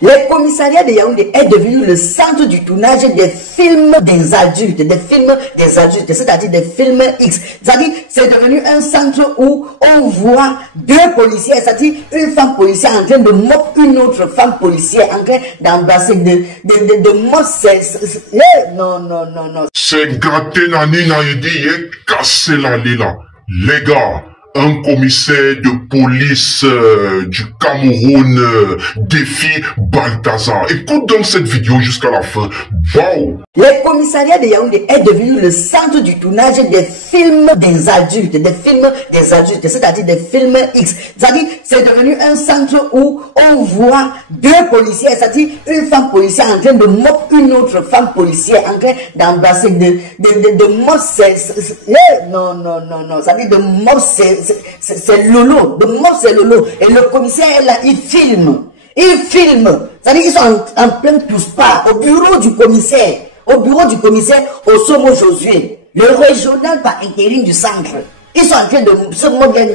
Le commissariat de Yaoundé est devenu le centre du tournage des films des adultes, c'est-à-dire des films X. C'est-à-dire, c'est devenu un centre où on voit deux policiers, c'est-à-dire une femme policière en train de mopper une autre femme policière, en train d'embrasser, de mosser. Non. C'est gâté nani na yedi yé cassé la lila. Les gars, un commissaire de police du Cameroun défie Balthazar. Écoute donc cette vidéo jusqu'à la fin. Wow. Le commissariat de Yaoundé est devenu le centre du tournage des films des adultes, c'est-à-dire des films X. C'est-à-dire, c'est devenu un centre où on voit deux policiers, c'est-à-dire une femme policière en train de mopper une autre femme policière, en train d'embrasser, de mosser. Non. C'est-à-dire de mosser, c'est Lolo, de mosser Lolo. Et le commissaire est là, il filme. C'est-à-dire qu'ils sont en plein tous-pas au bureau du commissaire. Osomo Josué, le régional par intérim du centre. Ils sont en train de se moquer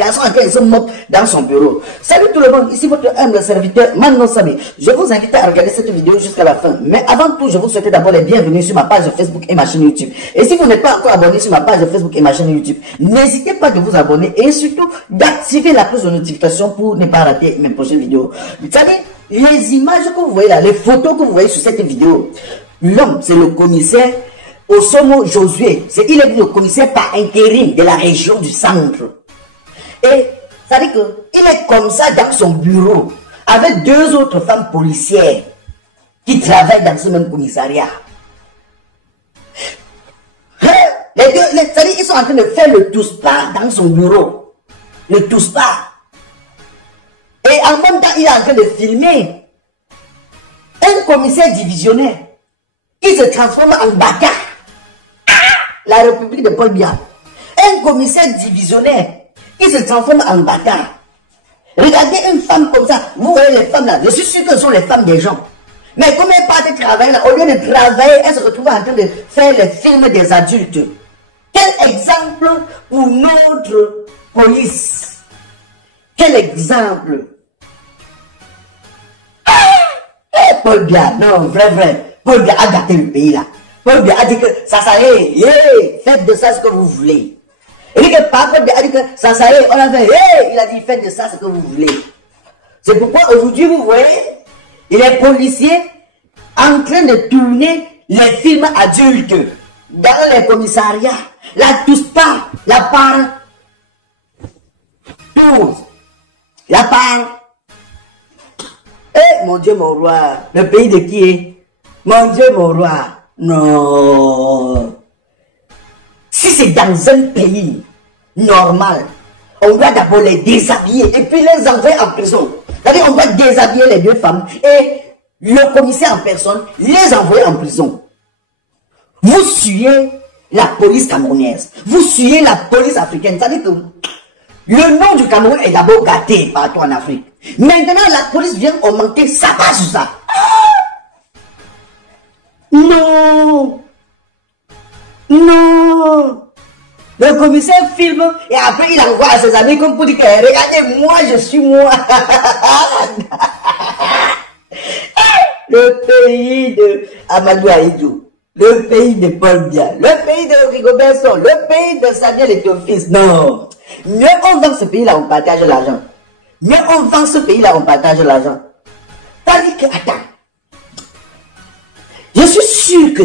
dans son bureau. Salut tout le monde, ici votre humble serviteur Manon Sami. Je vous invite à regarder cette vidéo jusqu'à la fin. Mais avant tout, je vous souhaite d'abord les bienvenus sur ma page Facebook et ma chaîne YouTube. Et si vous n'êtes pas encore abonné sur ma page Facebook et ma chaîne YouTube, n'hésitez pas de vous abonner et surtout d'activer la cloche de notification pour ne pas rater mes prochaines vidéos. Vous savez, les images que vous voyez là, les photos que vous voyez sur cette vidéo, l'homme, c'est le commissaire Osomo Josué. Il est le commissaire par intérim de la région du centre. Et ça veut dire qu'il est comme ça dans son bureau, avec deux autres femmes policières qui travaillent dans ce même commissariat. Les deux, c'est-à-dire qu'ils sont en train de faire le tous-pas dans son bureau. Le tous-pas. Et en même temps, il est en train de filmer un commissaire divisionnaire qui se transforme en bâtard. La République de Paul Biya. Un commissaire divisionnaire qui se transforme en bâtard. Regardez une femme comme ça. Vous voyez les femmes là. Je suis sûr que ce sont les femmes des gens. Mais comme elles partent travailler là, au lieu de travailler, elles se retrouvent en train de faire les films des adultes. Quel exemple pour notre police. Quel exemple. Paul Biya, non, vrai. Paul Biya a gâté le pays là. Paul Biya a dit que ça s'arrête, faites de ça ce que vous voulez. Il dit que Paul Biya a dit que ça s'arrête, on a fait, il a dit faites de ça ce que vous voulez. C'est pourquoi aujourd'hui vous voyez, il est policier en train de tourner les films adultes dans les commissariats. La tous-pas, la part 12, la part. Mon Dieu, mon roi, le pays de qui est? Mon Dieu, mon roi, non. Si c'est dans un pays normal, on doit d'abord les déshabiller et puis les envoyer en prison. C'est-à-dire, on doit déshabiller les deux femmes et le commissaire en personne les envoyer en prison. Vous suivez la police camerounaise, vous suivez la police africaine. C'est-à-dire que le nom du Cameroun est d'abord gâté partout en Afrique. Maintenant, la police vient augmenter sa base sur ça. Non. Le commissaire filme et après il envoie à ses amis comme pour dire que regardez, moi je suis moi. Le pays de Amadou Ahidjo, le pays de Paul Biya, le pays de Rigobert Song, le pays de Samuel Eto'o. Non. Mieux on vend ce pays-là, on partage l'argent. Tandis que, attends, je suis sûr que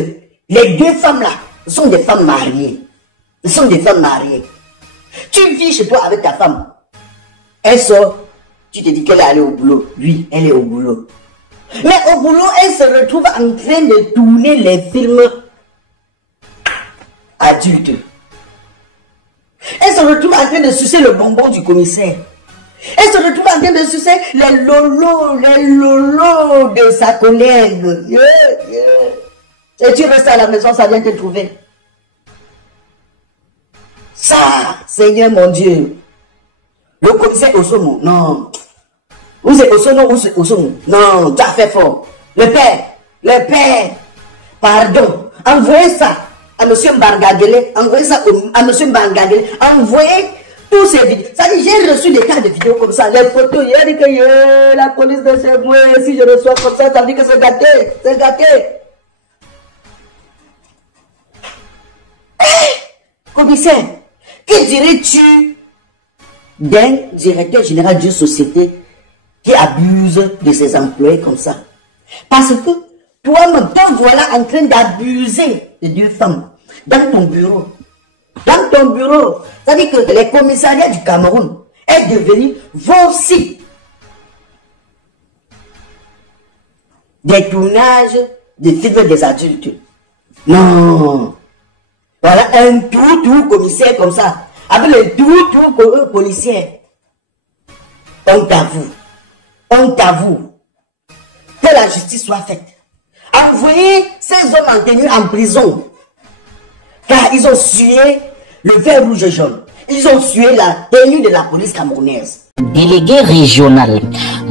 les deux femmes-là sont des femmes mariées. Tu vis chez toi avec ta femme. Elle sort, tu te dis qu'elle est allée au boulot. Lui, elle est au boulot. Mais au boulot, elle se retrouve en train de tourner les films adultes. Elle se retrouve en train de sucer le bonbon du commissaire. Elle se retrouve en train de sucer les lolos de sa collègue. Et tu restes à la maison, ça vient te trouver. Ça, Seigneur mon Dieu. Le commissaire Osomo, non. Ou c'est Osono ou c'est Osomo. Non, tu as fait fort. Le père, pardon. Envoyez ça à M. Mbargadele, envoyez ça à M. Mbargadele, envoyez tous ces vidéos. Ça dit, j'ai reçu des cas de vidéos comme ça, les photos, il a dit que la police de chez moi, si je reçois comme ça veut dire que c'est gâté, c'est gâté. Commissaire, que dirais-tu d'un directeur général d'une société qui abuse de ses employés comme ça? Parce que toi-même, te voilà en train d'abuser de 2 femmes dans ton bureau. Dans ton bureau. C'est-à-dire que les commissariats du Cameroun est devenu vos sites des tournages de films des adultes. Non. Voilà un tout commissaire comme ça. Avec le tout policier. Honte à vous. Honte à vous. Que la justice soit faite. Envoyez ces hommes en tenue en prison. Car ils ont sué le vert rouge et jaune. Ils ont sué la tenue de la police camerounaise. Délégué régional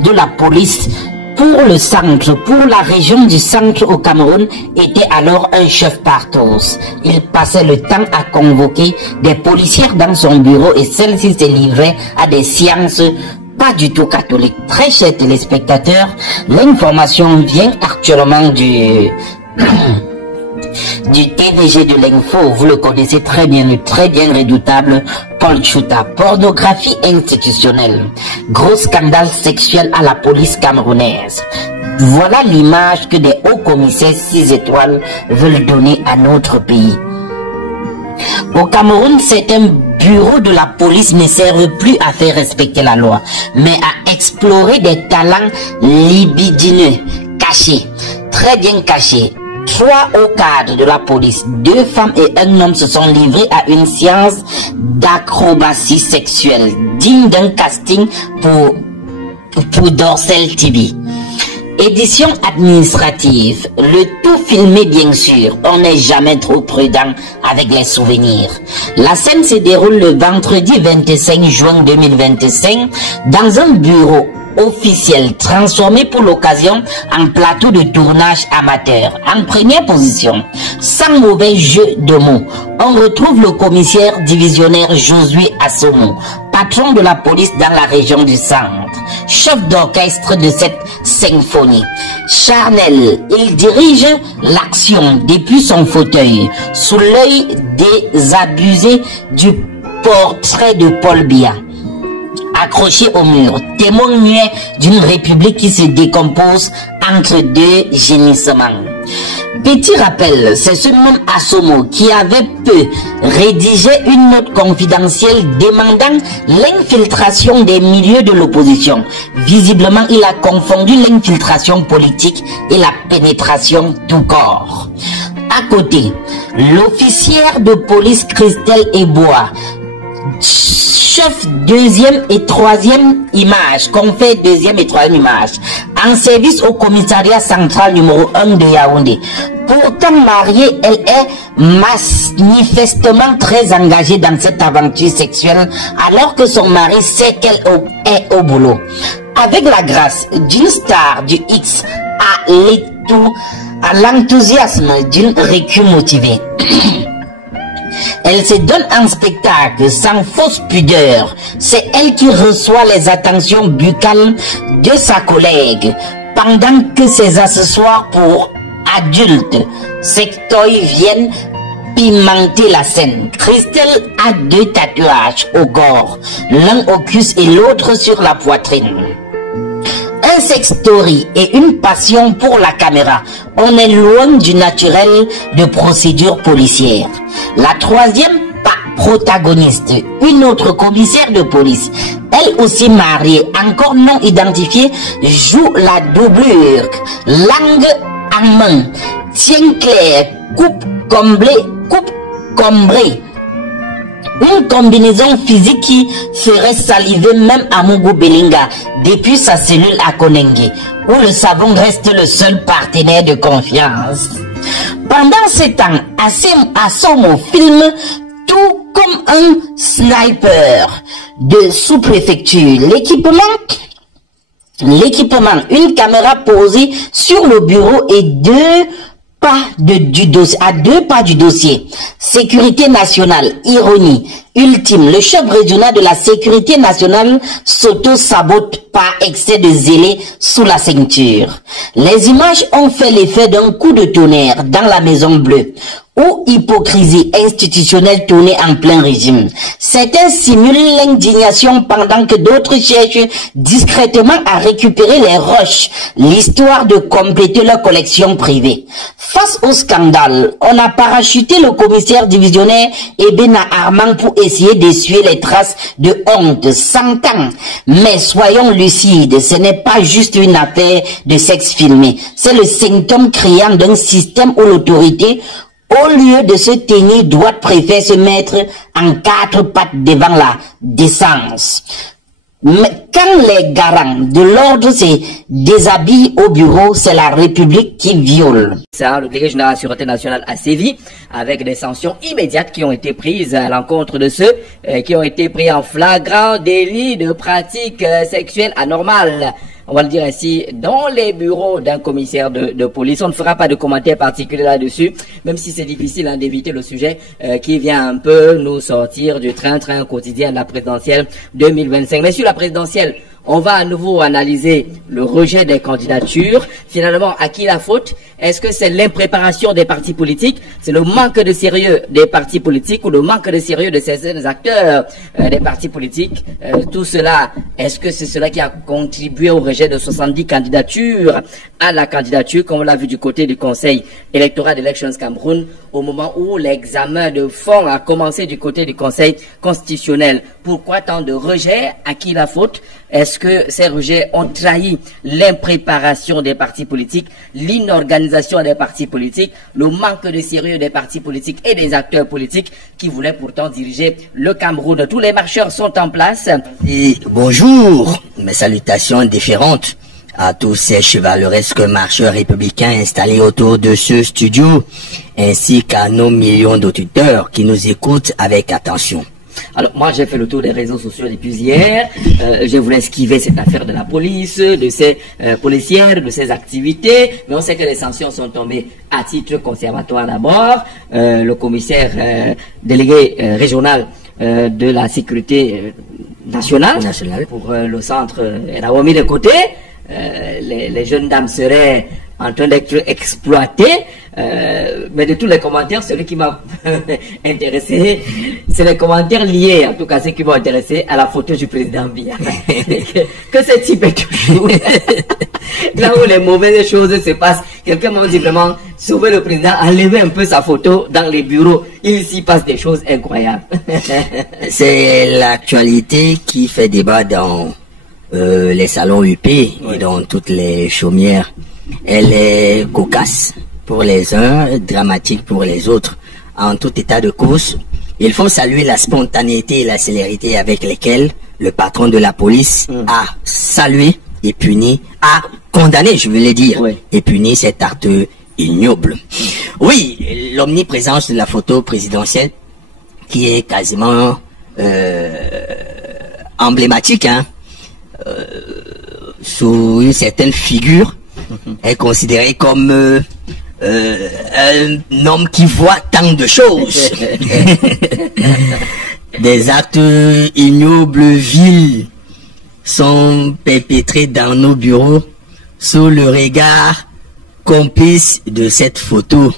de la police pour le centre, pour la région du centre au Cameroun, était alors un chef partos. Il passait le temps à convoquer des policières dans son bureau et celles-ci se livraient à des séances pas du tout catholiques. Très chers téléspectateurs, l'information vient actuellement du TVG de l'info, vous le connaissez très bien redoutable, Paul Chouta. Pornographie institutionnelle, gros scandale sexuel à la police camerounaise. Voilà l'image que des hauts commissaires 6 étoiles veulent donner à notre pays. Au Cameroun, certains bureaux de la police ne servent plus à faire respecter la loi, mais à explorer des talents libidineux, cachés, très bien cachés. 3 hauts cadres de la police, 2 femmes et un homme se sont livrés à une séance d'acrobatie sexuelle, digne d'un casting pour Dorsel TV. Édition administrative, le tout filmé bien sûr, on n'est jamais trop prudent avec les souvenirs. La scène se déroule le vendredi 25 juin 2025 dans un bureau officiel transformé pour l'occasion en plateau de tournage amateur. En première position, sans mauvais jeu de mots, on retrouve le commissaire divisionnaire Josué Assomo, patron de la police dans la région du centre, chef d'orchestre de cette symphonie. Charnel, il dirige l'action depuis son fauteuil, sous l'œil désabusé du portrait de Paul Biya, accroché au mur, témoin muet d'une république qui se décompose entre 2 gémissements. Petit rappel, c'est ce même Assomo qui avait peu rédigé une note confidentielle demandant l'infiltration des milieux de l'opposition. Visiblement, il a confondu l'infiltration politique et la pénétration tout corps. À côté, l'officière de police Christelle Eboa, chef 2e et 3e image, qu'on fait 2e et 3e image, en service au commissariat central numéro 1 de Yaoundé. Pourtant mariée, elle est manifestement très engagée dans cette aventure sexuelle, alors que son mari sait qu'elle est au boulot. Avec la grâce d'une star du X à l'enthousiasme d'une récup motivée. Elle se donne en spectacle sans fausse pudeur. C'est elle qui reçoit les attentions buccales de sa collègue, pendant que ses accessoires pour adultes sextoys viennent pimenter la scène. Christelle a 2 tatouages au corps, l'un au cuisse et l'autre sur la poitrine. Un sextory et une passion pour la caméra. On est loin du naturel de procédure policière. La 3e protagoniste, une autre commissaire de police, elle aussi mariée, encore non identifiée, joue la doublure, langue en main, tient clair, coupe combrée. Une combinaison physique qui ferait saliver même Amogo Belinga depuis sa cellule à Konenge, où le savon reste le seul partenaire de confiance. Pendant ce temps, Assomo filme tout comme un sniper de sous-préfecture. L'équipement, une caméra posée sur le bureau et 2 pas du dossier. Sécurité nationale, ironie, ultime, le chef régional de la sécurité nationale s'auto-sabote par excès de zélé sous la ceinture. Les images ont fait l'effet d'un coup de tonnerre dans la Maison Bleue, où hypocrisie institutionnelle tournée en plein régime. Certains simulent l'indignation pendant que d'autres cherchent discrètement à récupérer les roches, l'histoire de compléter leur collection privée. Face au scandale, on a parachuté le commissaire divisionnaire Ebena Armand pour essayer d'essuyer les traces de honte, s'entend. Mais soyons lucides, ce n'est pas juste une affaire de sexe filmé. C'est le symptôme criant d'un système où l'autorité, au lieu de se tenir droite, préfère se mettre en quatre pattes devant la décence. Mais quand les garants de l'ordre se déshabillent au bureau, c'est la République qui viole. Ça, le délégué général de la Sûreté nationale a sévi avec des sanctions immédiates qui ont été prises à l'encontre de ceux qui ont été pris en flagrant délit de pratique sexuelle anormale. On va le dire ainsi, dans les bureaux d'un commissaire de police. On ne fera pas de commentaires particuliers là-dessus, même si c'est difficile d'éviter le sujet qui vient un peu nous sortir du train-train quotidien de la présidentielle 2025. Mais sur la présidentielle, on va à nouveau analyser le rejet des candidatures. Finalement, à qui la faute? Est-ce que c'est l'impréparation des partis politiques? C'est le manque de sérieux des partis politiques ou le manque de sérieux de certains acteurs des partis politiques? Tout cela, est-ce que c'est cela qui a contribué au rejet de 70 candidatures à la candidature, comme on l'a vu du côté du Conseil électoral d'Elections Cameroun, au moment où l'examen de fond a commencé du côté du Conseil constitutionnel? Pourquoi tant de rejets? À qui la faute? Est-ce que ces rejets ont trahi l'impréparation des partis politiques, l'inorganisation des partis politiques, le manque de sérieux des partis politiques et des acteurs politiques qui voulaient pourtant diriger le Cameroun? Tous les marcheurs sont en place. Et bonjour, mes salutations différentes à tous ces chevaleresques marcheurs républicains installés autour de ce studio, ainsi qu'à nos millions d'auditeurs qui nous écoutent avec attention. Alors moi j'ai fait le tour des réseaux sociaux depuis hier, je voulais esquiver cette affaire de la police, de ces policières, de ces activités, mais on sait que les sanctions sont tombées à titre conservatoire d'abord. Le commissaire délégué régional de la sécurité nationale pour le centre elle a remis de côté. Les jeunes dames seraient en train d'être exploitées, mais de tous les commentaires, celui qui m'a intéressé, c'est les commentaires liés, en tout cas ceux qui m'ont intéressé, à la photo du président Biya. Que ce type est toujours là où les mauvaises choses se passent. Quelqu'un m'a dit vraiment, sauver le président, enlever un peu sa photo dans les bureaux, il s'y passe des choses incroyables. C'est l'actualité qui fait débat dans les salons UP et dans toutes les chaumières. Elle est cocasse pour les uns, dramatique pour les autres. En tout état de cause, il faut saluer la spontanéité et la célérité avec lesquelles le patron de la police a salué et puni, a condamné, je voulais dire, et puni cet acte ignoble. Oui, l'omniprésence de la photo présidentielle qui est quasiment emblématique, hein, sous une certaine figure, est considéré comme un homme qui voit tant de choses. Des actes ignobles, vils, sont perpétrés dans nos bureaux sous le regard complice de cette photo.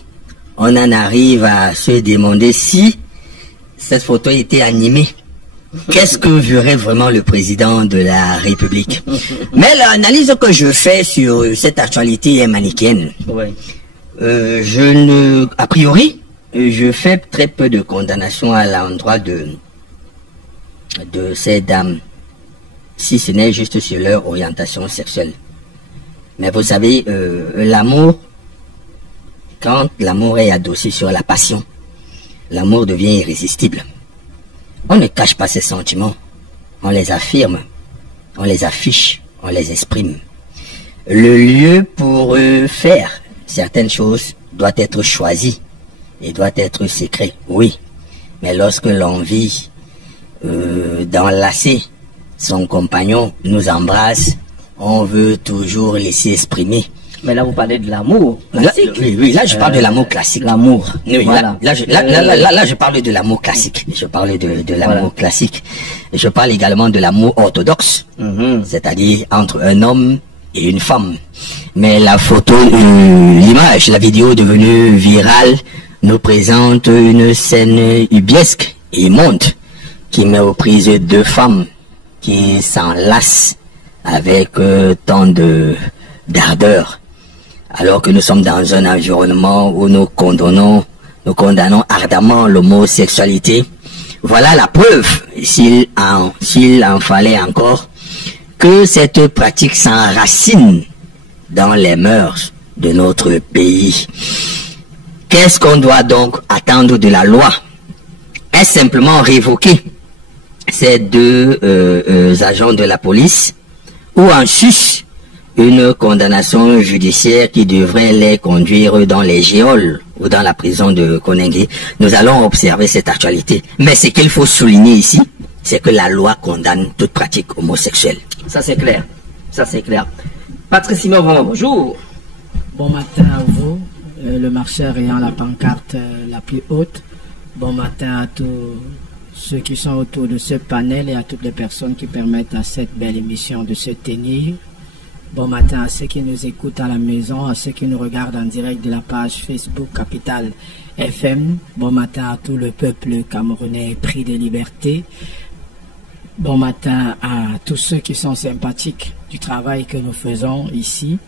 On en arrive à se demander si cette photo était animée. Qu'est-ce que verrait vraiment le président de la République? Mais l'analyse que je fais sur cette actualité est manichéenne. A priori, je fais très peu de condamnation à l'endroit de ces dames, si ce n'est juste sur leur orientation sexuelle. Mais vous savez, l'amour, quand l'amour est adossé sur la passion, l'amour devient irrésistible. On ne cache pas ses sentiments, on les affirme, on les affiche, on les exprime. Le lieu pour faire certaines choses doit être choisi et doit être secret, oui. Mais lorsque l'envie d'enlacer son compagnon nous embrasse, on veut toujours laisser exprimer Mais là, vous parlez de l'amour classique. Oui, là, je parle de l'amour classique. L'amour. Oui, voilà. là, je parle de l'amour classique. Je parle de l'amour classique. Je parle également de l'amour orthodoxe, c'est-à-dire entre un homme et une femme. Mais la photo, l'image, la vidéo devenue virale nous présente une scène ubiesque et immonde qui met aux prises deux femmes qui s'enlacent avec tant d'ardeur, alors que nous sommes dans un environnement où nous condamnons ardemment l'homosexualité. Voilà la preuve, s'il en fallait encore, que cette pratique s'enracine dans les mœurs de notre pays. Qu'est-ce qu'on doit donc attendre de la loi? Est-ce simplement révoquer ces deux agents de la police, ou en sus une condamnation judiciaire qui devrait les conduire dans les geôles ou dans la prison de Koningé? Nous allons observer cette actualité. Mais ce qu'il faut souligner ici, c'est que la loi condamne toute pratique homosexuelle. Ça c'est clair. Ça c'est clair. Patrice Simon, bonjour. Bon matin à vous, le marcheur ayant la pancarte la plus haute. Bon matin à tous ceux qui sont autour de ce panel et à toutes les personnes qui permettent à cette belle émission de se tenir. Bon matin à ceux qui nous écoutent à la maison, à ceux qui nous regardent en direct de la page Facebook Capital FM. Bon matin à tout le peuple camerounais pris de liberté. Bon matin à tous ceux qui sont sympathiques du travail que nous faisons ici.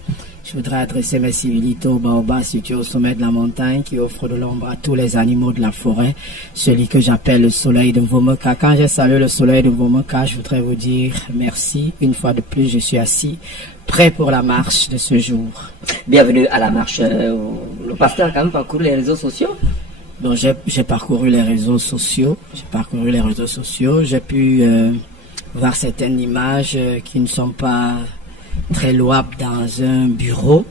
Je voudrais adresser mes civilités au baobab situé au sommet de la montagne qui offre de l'ombre à tous les animaux de la forêt, celui que j'appelle le soleil de Mvomoka. Quand j'ai salué le soleil de Mvomoka, je voudrais vous dire merci. Une fois de plus, je suis assis, prêt pour la marche de ce jour. Bienvenue à la marche. Le pasteur a quand même parcouru les réseaux sociaux. Donc j'ai parcouru les réseaux sociaux. J'ai pu voir certaines images qui ne sont pas très louable dans un bureau,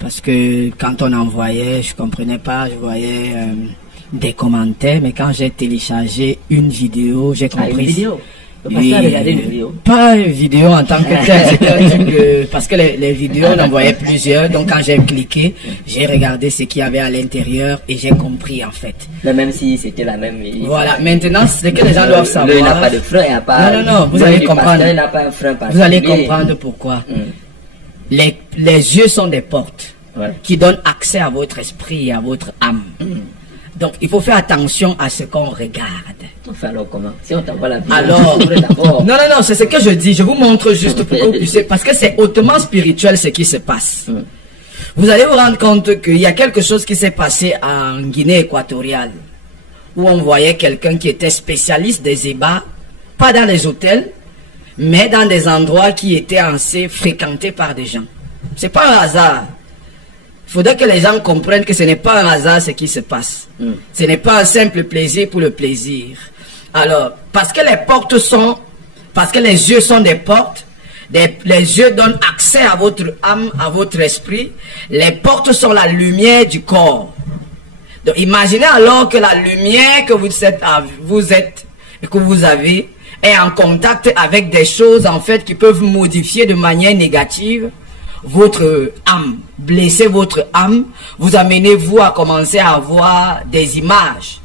parce que quand on envoyait, je comprenais pas, je voyais des commentaires, mais quand j'ai téléchargé une vidéo, j'ai compris. Une vidéo? Le pasteur a regardé une vidéo? Pas une vidéo en tant que telle, c'était un truc parce que les vidéos, on en voyait plusieurs, donc quand j'ai cliqué, j'ai regardé ce qu'il y avait à l'intérieur et j'ai compris en fait. Mais même si c'était la même... Voilà, maintenant, ce que les gens doivent savoir... Il n'a pas de frein, il n'a pas... Non, vous allez comprendre. Il n'a pas un frein particulier. Vous allez comprendre pourquoi. Les yeux sont des portes qui donnent accès à votre esprit et à votre âme. Donc, il faut faire attention à ce qu'on regarde. On fait alors comment? Si on t'envoie la vidéo, alors, non, c'est ce que je dis. Je vous montre juste pour que vous puissiez, parce que c'est hautement spirituel ce qui se passe. Vous allez vous rendre compte qu'il y a quelque chose qui s'est passé en Guinée équatoriale, où on voyait quelqu'un qui était spécialiste des ébats, pas dans les hôtels, mais dans des endroits qui étaient assez fréquentés par des gens. C'est pas un hasard. Il faudrait que les gens comprennent que ce n'est pas un hasard ce qui se passe. Ce n'est pas un simple plaisir pour le plaisir. Alors, parce que les yeux sont des portes, les yeux donnent accès à votre âme, à votre esprit. Les portes sont la lumière du corps. Donc, imaginez alors que la lumière que vous avez est en contact avec des choses en fait qui peuvent modifier de manière négative votre âme, blesser votre âme, vous amenez vous à commencer à avoir des images.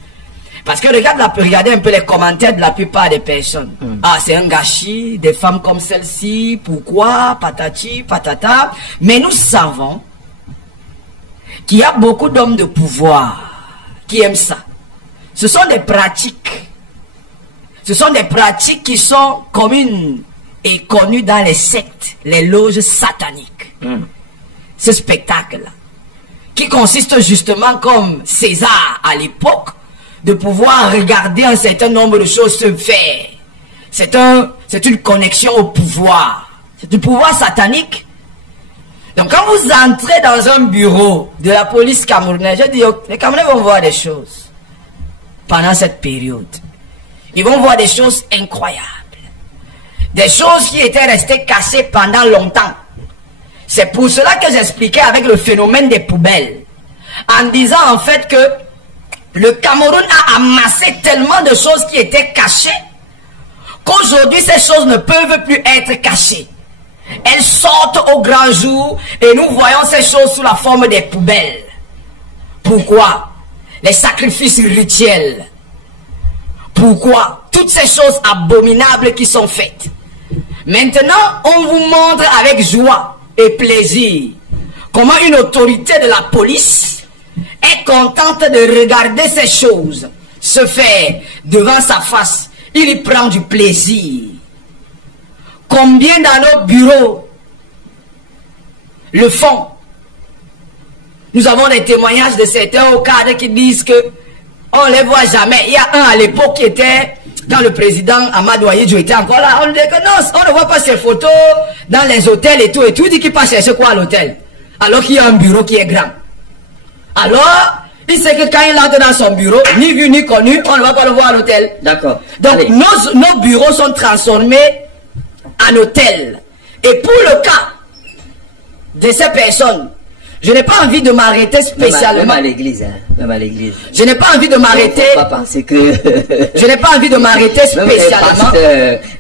Parce que regardez un peu les commentaires de la plupart des personnes. Ah, c'est un gâchis, des femmes comme celle-ci, pourquoi, patati, patata. Mais nous savons qu'il y a beaucoup d'hommes de pouvoir qui aiment ça. Ce sont des pratiques. Ce sont des pratiques qui sont communes et connues dans les sectes, les loges sataniques. Ce spectacle-là, qui consiste justement comme César à l'époque, de pouvoir regarder un certain nombre de choses se faire. C'est une connexion au pouvoir. C'est du pouvoir satanique. Donc quand vous entrez dans un bureau de la police camerounaise, je dis, les Camerounais vont voir des choses pendant cette période. Ils vont voir des choses incroyables. Des choses qui étaient restées cachées pendant longtemps. C'est pour cela que j'expliquais avec le phénomène des poubelles. En disant en fait que le Cameroun a amassé tellement de choses qui étaient cachées qu'aujourd'hui ces choses ne peuvent plus être cachées. Elles sortent au grand jour et nous voyons ces choses sous la forme des poubelles. Pourquoi? Les sacrifices rituels. Pourquoi? Toutes ces choses abominables qui sont faites. Maintenant, on vous montre avec joie et plaisir comment une autorité de la police est contente de regarder ces choses se faire devant sa face. Il y prend du plaisir. Combien dans nos bureaux le font? Nous avons des témoignages de certains hauts cadres qui disent que on ne les voit jamais. Il y a un à l'époque qui était, quand le président Amadou Ahidjo était encore là, on dit que non, on ne voit pas ses photos dans les hôtels et tout. Et tout dit qu'il passe chercher quoi à l'hôtel? Alors qu'il y a un bureau qui est grand. Alors, il sait que quand il entre dans son bureau, ni vu ni connu, on ne va pas le voir à l'hôtel. D'accord. Donc, nos bureaux sont transformés en hôtel. Et pour le cas de ces personnes, je n'ai pas envie de m'arrêter spécialement. Même à l'église, hein. Même à l'église. Je n'ai pas envie de m'arrêter. Pas penser que. Je n'ai pas envie de m'arrêter spécialement.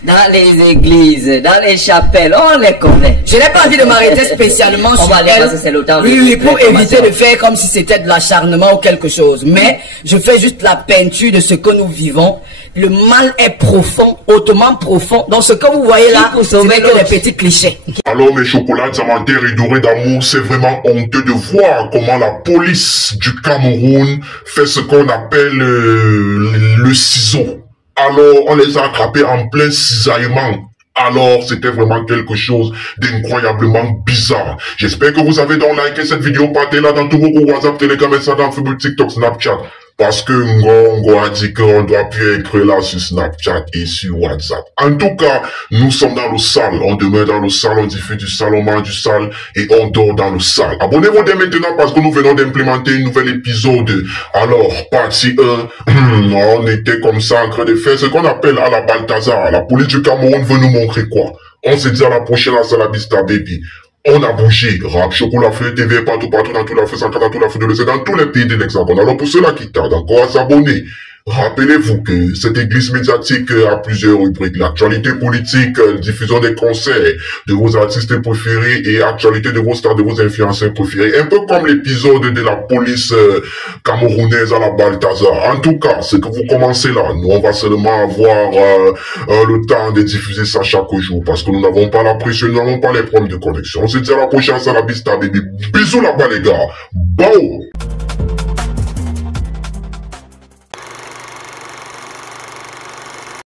Dans les églises, dans les chapelles, on les connaît. Je n'ai pas envie de m'arrêter spécialement on sur va aller elle. parce que c'est le temps Oui, pour éviter de faire comme si c'était de l'acharnement ou quelque chose. Mais je fais juste la peinture de ce que nous vivons. Le mal est profond, hautement profond. Donc ce que vous voyez là, ce n'est que des petits clichés. Alors mes chocolats diamantaires et dorés d'amour, c'est vraiment honteux de voir comment la police du Cameroun fait ce qu'on appelle le ciseau. Alors on les a attrapés en plein cisaillement. Alors, c'était vraiment quelque chose d'incroyablement bizarre. J'espère que vous avez donc liké cette vidéo, partez là dans tous vos groupes WhatsApp, Telegram, Instagram, Facebook, TikTok, Snapchat. Parce que Ngongo a dit qu'on doit plus être là sur Snapchat et sur WhatsApp. En tout cas, nous sommes dans le sale. On demeure dans le sale, on diffuse du sale, on mange du sale et on dort dans le sale. Abonnez-vous dès maintenant parce que nous venons d'implémenter un nouvel épisode. Alors, partie 1, on était comme ça en train de faire ce qu'on appelle à la Balthazar. La police du Cameroun veut nous montrer quoi? On se dit à la prochaine à Salabista Baby. On a bougé, Rap, Chocolat Feu, TV, partout, dans tout la feu, sans dans tout la feu de l'Océan, dans tous les pays de l'Hexagone. Alors pour ceux-là qui tardent encore à s'abonner, rappelez-vous que cette église médiatique a plusieurs rubriques. L'actualité politique, diffusion des concerts de vos artistes préférés et actualité de vos stars, de vos influenceurs préférés. Un peu comme l'épisode de la police camerounaise à la Balthazar. En tout cas, ce que vous commencez là, nous on va seulement avoir le temps de diffuser ça chaque jour parce que nous n'avons pas la pression, nous n'avons pas les problèmes de connexion. On se dit à la prochaine, ça la bista, baby. Bisous là-bas les gars. Bao!